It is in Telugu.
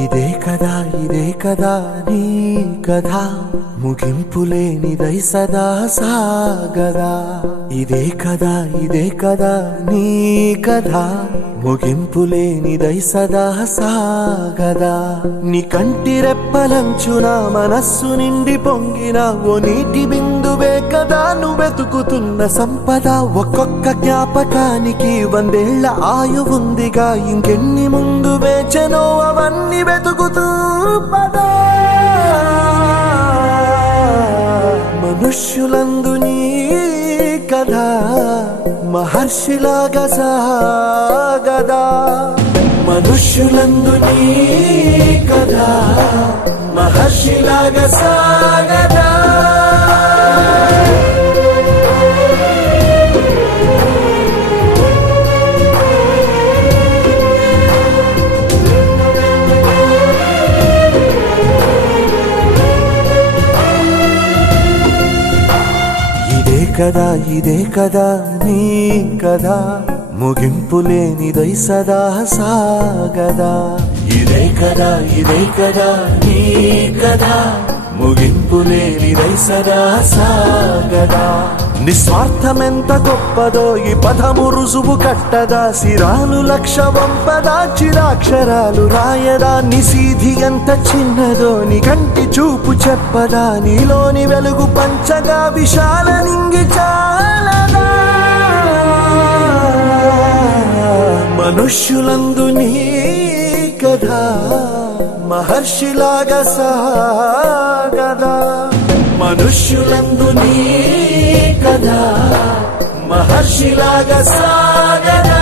ఇదే కదా నీ కథ ముగింపులేనిదై సదా సాగదా ఇదే కదా నీ కథ ముగింపులేనిదై సదా సాగదా నీ కంటి రెప్పలంచున మనస్సు నిండి పొంగిన ఓ నీటి బిందువే కదా నువ్వు వెతుకుతున్న సంపద ఒక్కొక్క జ్ఞాపకానికి 100 ఏళ్ల ఆయువుందిగా ఇంకెన్ని ముందు వేచనో అవన్నీ వెతుకుతూ పదా మనుష్యులందు నీ కథ మహర్షిలాగా సాగదా మనుష్యులందు నీ కథ మహర్షిలాగా సాగదా ఇదే కదా నీ కథ ముగింపులేనిదై సదా సాగదా ఇదే కదా నీ కథ ముగింపులేనిదై సదా సాగదా నిస్వార్థమెంత గొప్పదో ఈ పదము రుజువు కట్టదా సిరాలు లక్ష వంపదా చిరాక్షరాలు రాయదా నిసీధి ఎంత చిన్నదో నీ కంటి చూపు చెప్పదా నీలోని వెలుగు పంచగా విశాల నింగి చాలదా మనుష్యులందు నీ కథ మహర్షిలాగా సాగదా మనుష్యులందు నీ కథ మహర్షిలాగా సాగదా